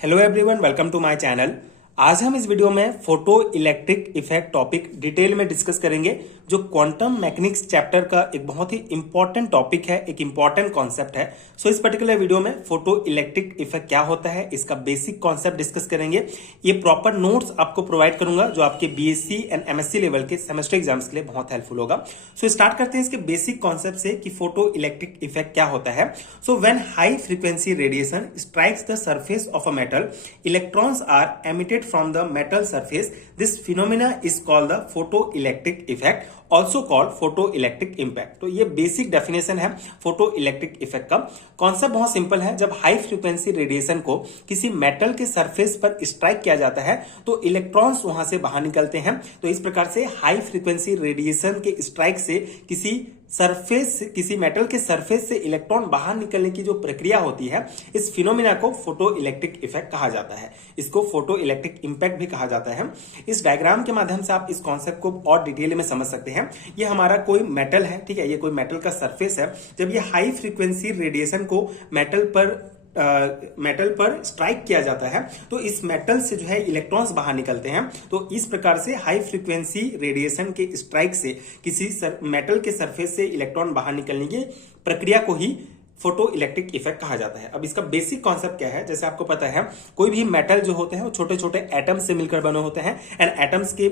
Hello everyone, welcome to my channel. आज हम इस वीडियो में photo electric effect topic detail में डिस्कस करेंगे, जो क्वांटम मैकेनिक्स चैप्टर का एक बहुत ही इंपॉर्टेंट टॉपिक है, एक इंपॉर्टेंट कॉन्सेप्ट है। सो इस पर्टिकुलर वीडियो में फोटो इलेक्ट्रिक इफेक्ट क्या होता है, इसका बेसिक कॉन्सेप्ट डिस्कस करेंगे। ये प्रॉपर नोट्स आपको प्रोवाइड करूंगा जो आपके बीएससी एंड एमएससी लेवल के सेमेस्टर एग्जाम्स के लिए बहुत हेल्पफुल होगा। सो स्टार्ट करते हैं इसके बेसिक कॉन्सेप्ट से कि फोटो इलेक्ट्रिक इफेक्ट क्या होता है। So when high frequency radiation strikes the surface of a metal, electrons are emitted from the metal surface. This phenomena is called the photoelectric effect, also called photoelectric impact. तो ये basic definition है photoelectric effect का। Concept बहुत simple है। जब high frequency radiation को किसी metal के सरफेस पर स्ट्राइक किया जाता है तो इलेक्ट्रॉन्स वहां से बाहर निकलते हैं। तो इस प्रकार से हाई फ्रीक्वेंसी रेडिएशन के स्ट्राइक से किसी मेटल के सरफेस से इलेक्ट्रॉन बाहर निकलने की जो प्रक्रिया होती है, इस फिनोमिना को फोटो इलेक्ट्रिक इफेक्ट कहा जाता है। इसको फोटो इलेक्ट्रिक इंपैक्ट भी कहा जाता है। इस डायग्राम के माध्यम से आप इस कॉन्सेप्ट को और डिटेल में समझ सकते हैं। ये हमारा कोई मेटल है, ठीक है, ये कोई मेटल का सरफेस है। जब ये हाई फ्रीक्वेंसी रेडिएशन को मेटल पर स्ट्राइक किया जाता है तो इस मेटल से जो है इलेक्ट्रॉन्स बाहर निकलते हैं। तो इस प्रकार से हाई फ्रीक्वेंसी रेडिएशन के स्ट्राइक से किसी मेटल के सरफेस से इलेक्ट्रॉन बाहर निकलने की प्रक्रिया को ही फोटो इलेक्ट्रिक इफेक्ट कहा जाता है। अब इसका बेसिक कॉन्सेप्ट क्या है, जैसे आपको पता है कोई भी मेटल जो होते हैं वो छोटे छोटे एटम्स से मिलकर बने होते हैं एंड एटम्स के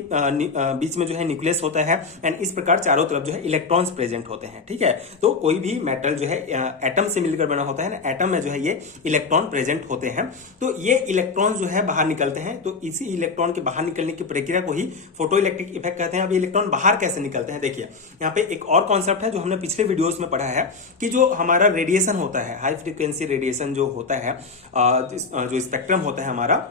बीच में जो है न्यूक्लियस होता है एंड इस प्रकार चारों तरफ जो है इलेक्ट्रॉन्स प्रेजेंट होते हैं, ठीक है। तो कोई भी मेटल जो है एटम से मिलकर बना होता है, एटम में जो है ये इलेक्ट्रॉन प्रेजेंट होते हैं। तो ये इलेक्ट्रॉन जो है बाहर निकलते हैं। तो इसी इलेक्ट्रॉन के बाहर निकलने की प्रक्रिया को ही फोटो इलेक्ट्रिक इफेक्ट कहते हैं। अब इलेक्ट्रॉन बाहर कैसे निकलते हैं, देखिए यहाँ पे एक और कॉन्सेप्ट है जो हमने पिछले वीडियोस में पढ़ा है कि जो हमारा रेडिएशन होता है, हाई फ्रीक्वेंसी रेडिएशन जो होता है, जो स्पेक्ट्रम होता है हमारा,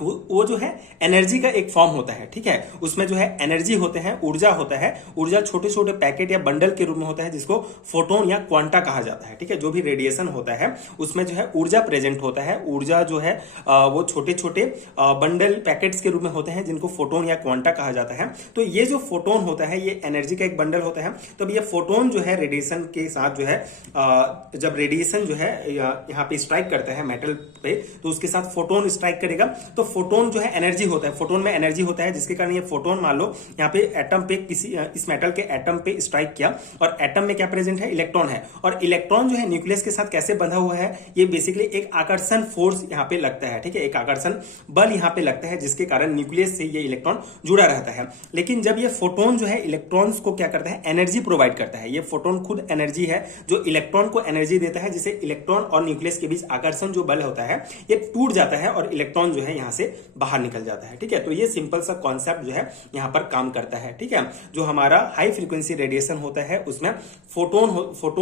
वो जो है एनर्जी का एक फॉर्म होता है, ठीक है। उसमें जो है एनर्जी होते हैं, ऊर्जा होता है। ऊर्जा छोटे छोटे पैकेट या बंडल के रूप में होता है जिसको फोटोन या क्वांटा कहा जाता है, ठीक है। जो भी रेडिएशन होता है उसमें जो है ऊर्जा प्रेजेंट होता है। ऊर्जा जो है वो छोटे छोटे बंडल पैकेट्स के रूप में होते हैं जिनको फोटोन या क्वांटा कहा जाता है। तो ये जो फोटोन होता है ये एनर्जी का एक बंडल होता है। तो ये फोटोन जो है रेडिएशन के साथ जो है जब रेडिएशन जो है यहाँ पे स्ट्राइक करता है मेटल पे, तो उसके साथ फोटोन स्ट्राइक करेगा। तो फोटोन जो है एनर्जी होता है, फोटोन में एनर्जी होता है, जिसके कारण ये फोटोन मान लो यहाँ पे एटम पे इस मेटल के एटम पे स्ट्राइक किया और एटम में क्या प्रेजेंट है, इलेक्ट्रॉन है। और इलेक्ट्रॉन जो है न्यूक्लियस के साथ कैसे बंधा हुआ है, ये बेसिकली एक आकर्षण फोर्स यहाँ पे लगता है, ठीक है। एक आकर्षण बल यहाँ पे लगता है जिसके कारण न्यूक्लियस से ये इलेक्ट्रॉन जुड़ा रहता है। लेकिन जब ये फोटोन जो है इलेक्ट्रॉन्स को क्या करता है, एनर्जी प्रोवाइड करता है। ये फोटोन खुद एनर्जी है जो इलेक्ट्रॉन को एनर्जी देता है, जिसे इलेक्ट्रॉन और न्यूक्लियस के बीच आकर्षण जो बल होता है ये टूट जाता है और इलेक्ट्रॉन जो है यहाँ से बाहर निकल जाता है, ठीक है। तो ये सिंपल सा कॉन्सेप्ट जो है यहाँ पर काम करता है, ठीक है। जो हमारा हाई फ्रीक्वेंसी रेडिएशन होता है उसमें फोटोन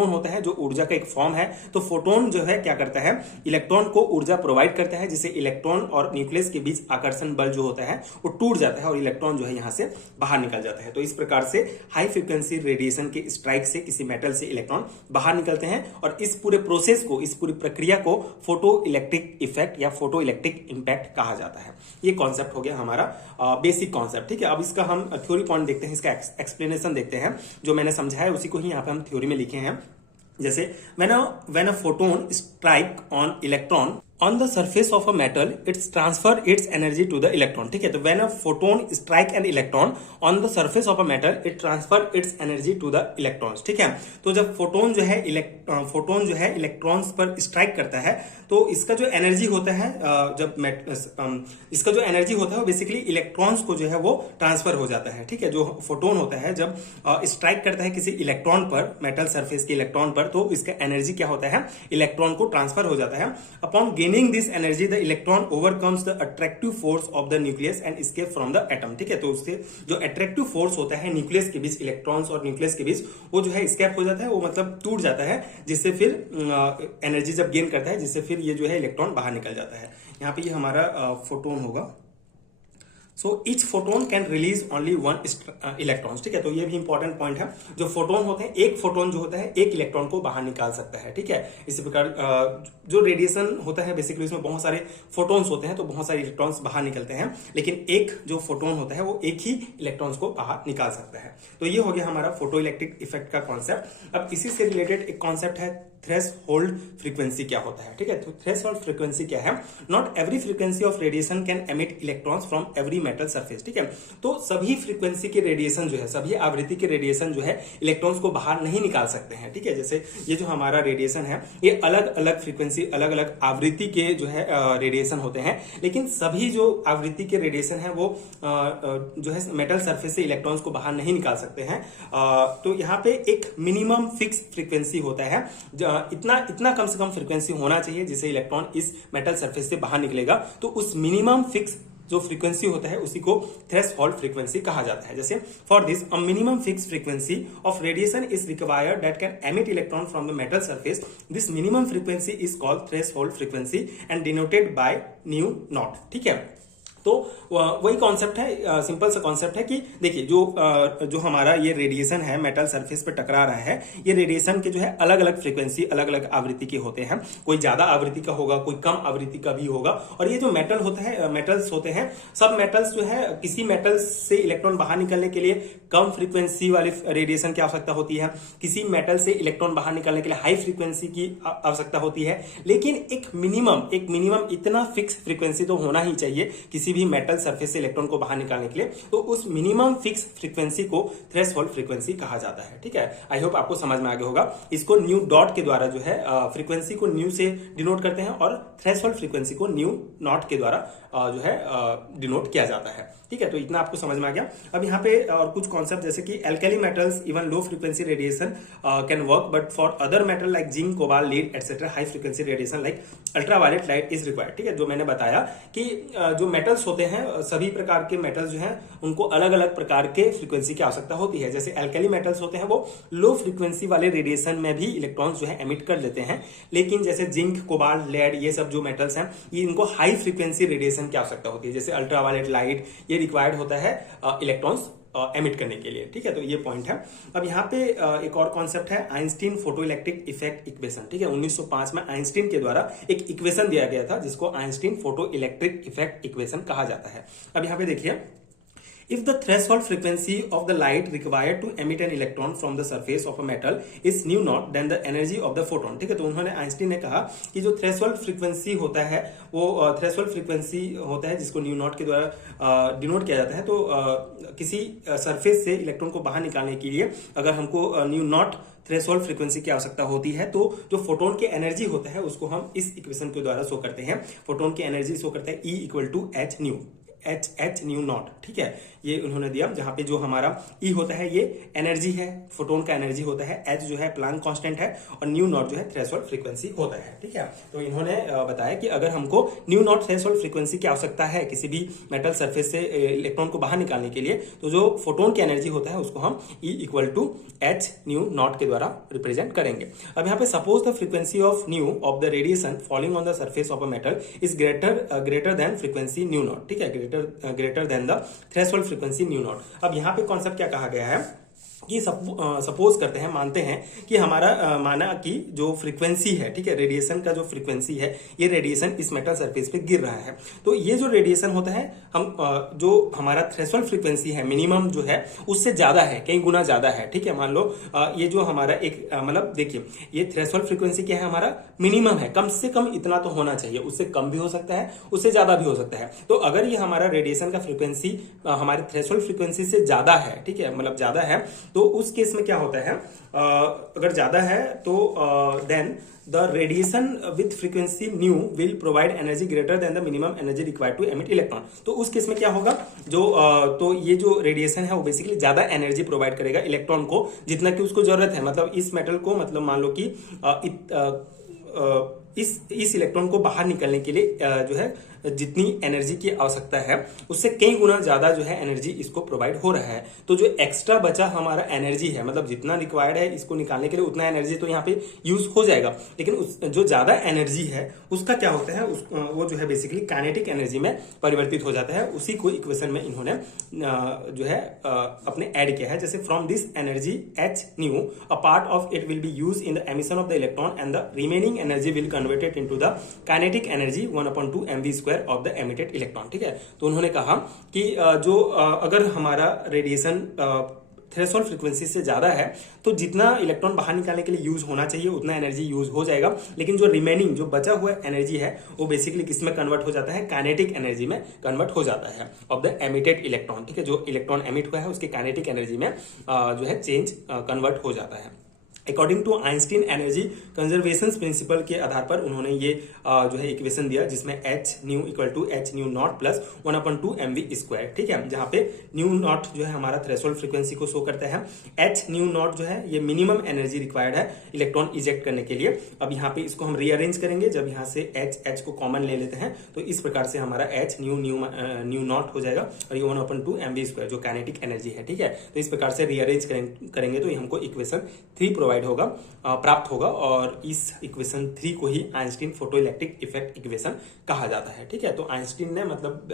होता है जो ऊर्जा का एक फॉर्म है। तो फोटोन जो है क्या करता है, इलेक्ट्रॉन को ऊर्जा प्रोवाइड करता है, जिससे इलेक्ट्रॉन और न्यूक्लियस के बीच आकर्षण बल जो होता है वो टूट जाता है और इलेक्ट्रॉन जो है यहाँ से बाहर निकल जाता है। तो इस प्रकार से हाई फ्रीक्वेंसी रेडिएशन के स्ट्राइक से किसी मेटल से इलेक्ट्रॉन बाहर निकलते हैं और इस पूरे प्रोसेस को, इस पूरी प्रक्रिया को फोटो इलेक्ट्रिक इफेक्ट या फोटो इलेक्ट्रिक इंपैक्ट कहा जाता है। ये कॉन्सेप्ट हो गया हमारा बेसिक कॉन्सेप्ट, ठीक है। अब इसका हम थ्योरी पॉइंट देखते हैं, इसका एक्सप्लेनेशन देखते हैं। जो मैंने समझाया उसी को ही यहाँ पे हम थ्योरी में लिखे हैं। जैसे when a photon strike on electron on the surface of a metal, it's transfer its energy to the electron, ठीक है। तो when a photon strike an electron on the surface of a metal, it transfer its energy to the electrons, ठीक है। तो जब photon जो है electrons पर स्ट्राइक करता है तो इसका जो एनर्जी होता है, इसका जो एनर्जी होता है वो बेसिकली इलेक्ट्रॉन्स को जो है वो ट्रांसफर हो जाता है, ठीक है। जो फोटोन होता है जब स्ट्राइक करता है किसी इलेक्ट्रॉन पर, मेटल सरफेस के इलेक्ट्रॉन पर, तो इसका एनर्जी क्या होता है, इलेक्ट्रॉन को ट्रांसफर हो जाता है। Upon gaining this energy the electron overcomes the attractive force of the nucleus and escape from the atom, ठीक है। तो उससे जो अट्रैक्टिव फोर्स होता है न्यूक्लियस के बीच, इलेक्ट्रॉन्स और न्यूक्लियस के बीच, वो जो है एस्केप हो जाता है, वो मतलब टूट जाता है, जिससे फिर एनर्जी जब गेन करता है, जिससे फिर ये जो है इलेक्ट्रॉन बाहर निकल जाता है। यहाँ पे ये हमारा फोटोन होगा। So each photon can release only one electrons, ठीक है। तो ये भी इंपॉर्टेंट पॉइंट है। जो फोटोन होते हैं, एक फोटोन जो होता है एक इलेक्ट्रॉन को बाहर निकाल सकता है, ठीक है। इसी प्रकार जो रेडिएशन होता है बेसिकली उसमें बहुत सारे फोटोन्स होते हैं, तो बहुत सारे इलेक्ट्रॉन्स बाहर निकलते हैं, लेकिन एक जो फोटोन होता है वो एक ही इलेक्ट्रॉन्स को बाहर निकाल सकता है। तो ये हो गया हमारा फोटो इलेक्ट्रिक इफेक्ट का कॉन्सेप्ट। अब इसी से रिलेटेड एक कॉन्सेप्ट है थ्रेशोल्ड फ्रीक्वेंसी क्या होता है, ठीक है। तो थ्रेशोल्ड फ्रीक्वेंसी क्या है, not every frequency of radiation can emit electrons from every metal surface, ठीक है। तो सभी फ्रीक्वेंसी के रेडिएशन जो है, सभी आवृत्ति के रेडिएशन जो है इलेक्ट्रॉन्स को बाहर नहीं निकाल सकते हैं, ठीक है। जैसे ये जो हमारा रेडिएशन है ये अलग अलग फ्रीक्वेंसी, अलग अलग आवृत्ति के जो है रेडिएशन होते हैं, लेकिन सभी जो आवृत्ति के रेडिएशन है वो जो है मेटल सरफेस से इलेक्ट्रॉन्स को बाहर नहीं निकाल सकते हैं। तो यहाँ पे एक मिनिमम फिक्स फ्रीक्वेंसी होता है, इतना कम से कम फ्रीक्वेंसी होना चाहिए जिससे इलेक्ट्रॉन इस मेटल सरफेस से बाहर निकलेगा। तो उस मिनिमम फिक्स जो फ्रीक्वेंसी होता है उसी को थ्रेशोल्ड फ्रीक्वेंसी कहा जाता है। जैसे for this a minimum fix frequency of radiation is required that can emit electron from the metal surface, this minimum frequency is called threshold frequency and denoted by new not, ठीक है। तो वही concept है, simple सा concept है कि देखिए जो हमारा ये रेडिएशन है मेटल सरफेस पे टकरा रहा है, ये रेडिएशन के जो है अलग अलग फ्रीक्वेंसी, अलग अलग आवृत्ति के होते हैं। कोई ज्यादा आवृत्ति का होगा, कोई कम आवृत्ति का भी होगा। और ये जो मेटल होता है, मेटल्स होते हैं, सब मेटल्स जो है किसी मेटल्स से इलेक्ट्रॉन बाहर निकलने के लिए कम फ्रीक्वेंसी वाले रेडिएशन की आवश्यकता होती है, किसी मेटल से इलेक्ट्रॉन बाहर निकलने के लिए हाई फ्रीक्वेंसी की आवश्यकता होती है। लेकिन एक मिनिमम इतना फिक्स फ्रीक्वेंसी तो होना ही चाहिए किसी भी मेटल सरफेस से इलेक्ट्रॉन को बाहर निकालने के लिए। तो उस मिनिमम फिक्स फ्रीक्वेंसी को थ्रेशोल्ड फ्रीक्वेंसी कहा जाता है, ठीक है। आई होप आपको समझ में आ गया होगा। इसको न्यू डॉट के द्वारा जो है फ्रीक्वेंसी को न्यू से डिनोट करते हैं और थ्रेशोल्ड फ्रीक्वेंसी को न्यू नॉट के द्वारा जो है डिनोट किया जाता है, ठीक है। तो इतना आपको समझ में आ गया। अब यहाँ पे और कुछ कॉन्सेप्ट जैसे कि alkali metals even low frequency radiation can work, but for other metal like zinc, cobalt, lead etcetera high frequency radiation like ultraviolet light is required, ठीक है। जो मैंने बताया कि जो मेटल्स होते हैं, सभी प्रकार के मेटल्स जो हैं उनको अलग अलग प्रकार के फ्रीक्वेंसी की आवश्यकता होती है। जैसे एल्कली मेटल्स होते हैं वो लो फ्रीक्वेंसी वाले रेडिएशन में भी इलेक्ट्रॉन्स जो है एमिट कर लेते हैं, लेकिन जैसे जिंक, कोबाल्ट, लेड, ये सब जो मेटल्स हैं ये इनको हाई फ्रीक्वेंसी रेडिएशन की आवश्यकता होती है। जैसे अल्ट्रावायलेट लाइट ये रिक्वायर्ड होता है इलेक्ट्रॉन्स एमिट करने के लिए, ठीक है। तो ये पॉइंट है। अब यहाँ पे एक और कॉन्सेप्ट है Einstein photo electric effect equation, ठीक है। 1905 में आइंस्टीन के द्वारा एक इक्वेशन दिया गया था जिसको Einstein photo electric effect equation कहा जाता है। अब यहाँ पे देखिए, if the threshold frequency of the light required to emit an electron from the surface of a metal is nu naught, then the energy of the photon, ठीक है। तो उन्होंने आइंस्टीन ने कहा कि जो थ्रेशोल्ड फ्रीक्वेंसी होता है वो थ्रेशोल्ड फ्रीक्वेंसी होता है जिसको न्यू नॉट के द्वारा डिनोट किया जाता है। तो किसी सरफेस से इलेक्ट्रॉन को बाहर निकालने के लिए अगर हमको न्यू नॉट थ्रेशोल्ड फ्रीक्वेंसी की आवश्यकता होती है, तो जो फोटोन की एनर्जी होता है उसको हम इस इक्वेशन के द्वारा शो करते हैं। फोटोन की एनर्जी शो करता है E = h new, H nu not, ठीक है। ये उन्होंने दिया, जहां पे जो हमारा E होता है ये एनर्जी है, फोटोन का एनर्जी होता है, H जो है प्लांक कांस्टेंट है और न्यू नॉट जो है थ्रेशोल्ड फ्रीक्वेंसी होता है, ठीक है। तो इन्होंने बताया कि अगर हमको न्यू नॉट थ्रेशोल्ड फ्रीक्वेंसी की आवश्यकता है किसी भी मेटल सरफेस से इलेक्ट्रॉन को बाहर निकालने के लिए, तो जो फोटोन की एनर्जी होता है उसको हम E = h न्यू नॉट के द्वारा रिप्रेजेंट करेंगे। अब यहाँ पे suppose the frequency of new of the radiation falling on the surface of a metal is greater than frequency new not, ठीक है, greater than the threshold frequency new not. अब यहाँ पे कॉन्सेप्ट क्या कहा गया है कि सपोज करते हैं, मानते हैं कि हमारा माना कि जो फ्रीक्वेंसी है, ठीक है, रेडिएशन का जो फ्रीक्वेंसी है ये रेडिएशन इस मेटल सरफेस पे गिर रहा है। तो ये जो रेडिएशन होता है हम जो हमारा थ्रेशोल्ड फ्रीक्वेंसी है मिनिमम जो है उससे ज्यादा है, कई गुना ज्यादा है, ठीक है। मान लो ये जो हमारा एक मतलब देखिए ये थ्रेशोल्ड फ्रीक्वेंसी क्या है, हमारा मिनिमम है, कम से कम इतना तो होना चाहिए, उससे कम भी हो सकता है, उससे ज्यादा भी हो सकता है। तो अगर ये हमारा रेडिएशन का फ्रीक्वेंसी हमारे थ्रेशोल्ड फ्रीक्वेंसी से ज्यादा है, ठीक है, मतलब ज्यादा है, तो उस केस में क्या होता है, अगर ज्यादा है तो then the radiation with frequency nu will provide energy greater than the minimum energy required to emit electron. तो उस केस में क्या होगा, जो तो ये जो रेडिएशन है वो बेसिकली ज्यादा एनर्जी प्रोवाइड करेगा इलेक्ट्रॉन को जितना कि उसको जरूरत है। मतलब इस मेटल को, मतलब मान लो कि इस इलेक्ट्रॉन को बाहर निकलने के लिए जो है जितनी एनर्जी की आवश्यकता है उससे कई गुना ज्यादा जो है एनर्जी इसको प्रोवाइड हो रहा है। तो जो एक्स्ट्रा बचा हमारा एनर्जी है, मतलब जितना रिक्वायर्ड है इसको निकालने के लिए उतना एनर्जी तो यहाँ पे यूज हो जाएगा, लेकिन जो ज्यादा एनर्जी है उसका क्या होता है, वो जो है बेसिकली काइनेटिक एनर्जी में परिवर्तित हो जाता है। उसी को इक्वेशन में इन्होंने जो है अपने ऐड किया है। जैसे from this energy h new a part of it will be use in the emission of the electron and the remaining energy will converted into the kinetic energy 1/2 mv² of the emitted electron, ठीक है। तो उन्होंने कहा कि जो अगर हमारा radiation threshold frequency से ज्यादा है तो जितना इलेक्ट्रॉन बाहर निकालने के लिए यूज होना चाहिए उतना एनर्जी यूज हो जाएगा, लेकिन जो रिमेनिंग जो बचा हुआ एनर्जी है वो बेसिकली किस में कन्वर्ट हो जाता है, काइनेटिक एनर्जी में कन्वर्ट हो जाता है ऑफ द एमिटेड इलेक्ट्रॉन। ठीक है, जो इलेक्ट्रॉन एमिट हुआ है उसके काइनेटिक एनर्जी में जो है चेंज कन्वर्ट हो जाता है। According to Einstein energy conservation principle के आधार पर उन्होंने ये जो है इक्वेशन दिया जिसमें H nu equal to H nu nought plus 1/2 mv square. ठीक है, जहां पे न्यू नॉट जो है हमारा थ्रेशोल्ड फ्रीक्वेंसी को शो करता है, एच न्यू नॉट जो है ये मिनिमम एनर्जी रिक्वायर्ड है इलेक्ट्रॉन इजेक्ट करने के लिए। अब यहाँ पे इसको हम रीअरेंज करेंगे, जब यहाँ से एच को कॉमन ले लेते हैं तो इस प्रकार से हमारा एच न्यू नॉट हो जाएगा और ये 1/2 mv स्क्वायर जो काइनेटिक एनर्जी है। ठीक है, तो इस प्रकार से रीअरेंज करेंगे तो ये हमको इक्वेशन 3 प्रोवाइड होगा, प्राप्त होगा, और इस इक्वेशन 3 को ही Einstein photo electric effect equation कहा जाता है। ठीक है, तो आइंस्टीन ने मतलब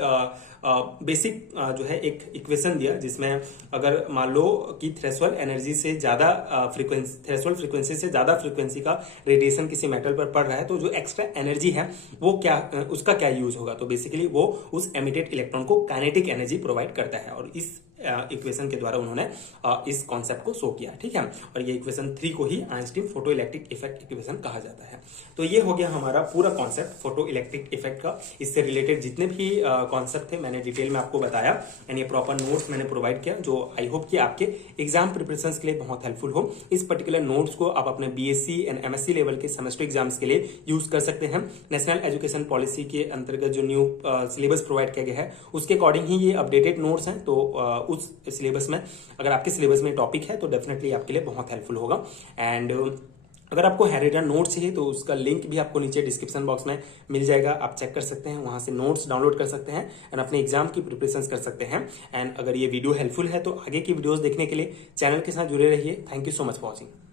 बेसिक जो है एक इक्वेशन दिया जिसमें अगर मान लो कि थ्रेशोल्ड एनर्जी से ज्यादा थ्रेशोल्ड फ्रीक्वेंसी से ज्यादा फ्रीक्वेंसी का रेडिएशन किसी मेटल पर पड़ रहा है तो जो एक्स्ट्रा एनर्जी है वो क्या, उसका क्या यूज होगा, तो बेसिकली वो उस एमिटेड इलेक्ट्रॉन को काइनेटिक एनर्जी प्रोवाइड करता है, और इस इक्वेशन के द्वारा उन्होंने इस कॉन्सेप्ट को शो किया। ठीक है, और ये इक्वेशन 3 को ही Einstein photo electric effect equation कहा जाता है। तो ये हो गया हमारा पूरा कॉन्सेप्ट फोटो इलेक्ट्रिक इफेक्ट का। इससे रिलेटेड जितने भी कॉन्सेप्ट थे मैंने डिटेल में आपको बताया एंड ये प्रॉपर नोट्स मैंने प्रोवाइड किया जो आई होप कि आपके एग्जाम प्रिपरेशन के लिए बहुत हेल्पफुल हो। इस पर्टिकुलर नोट्स को आप अपने बीएससी एंड एमएससी लेवल के सेमेस्टर एग्जाम्स के लिए यूज कर सकते हैं। नेशनल एजुकेशन पॉलिसी के अंतर्गत जो न्यू सिलेबस प्रोवाइड किया गया है उसके अकॉर्डिंग ही ये अपडेटेड नोट्स हैं, तो उस सिलेबस में अगर आपके सिलेबस में टॉपिक है तो डेफिनेटली आपके लिए बहुत हेल्पफुल होगा। एंड अगर आपको हैरिटन नोट्स चाहिए तो उसका लिंक भी आपको नीचे डिस्क्रिप्शन बॉक्स में मिल जाएगा, आप चेक कर सकते हैं, वहां से नोट्स डाउनलोड कर सकते हैं एंड अपने एग्जाम की प्रिपरेशन कर सकते हैं। एंड अगर ये वीडियो हेल्पफुल है तो आगे की वीडियोस देखने के लिए चैनल के साथ जुड़े रहिए। Thank you so much for watching.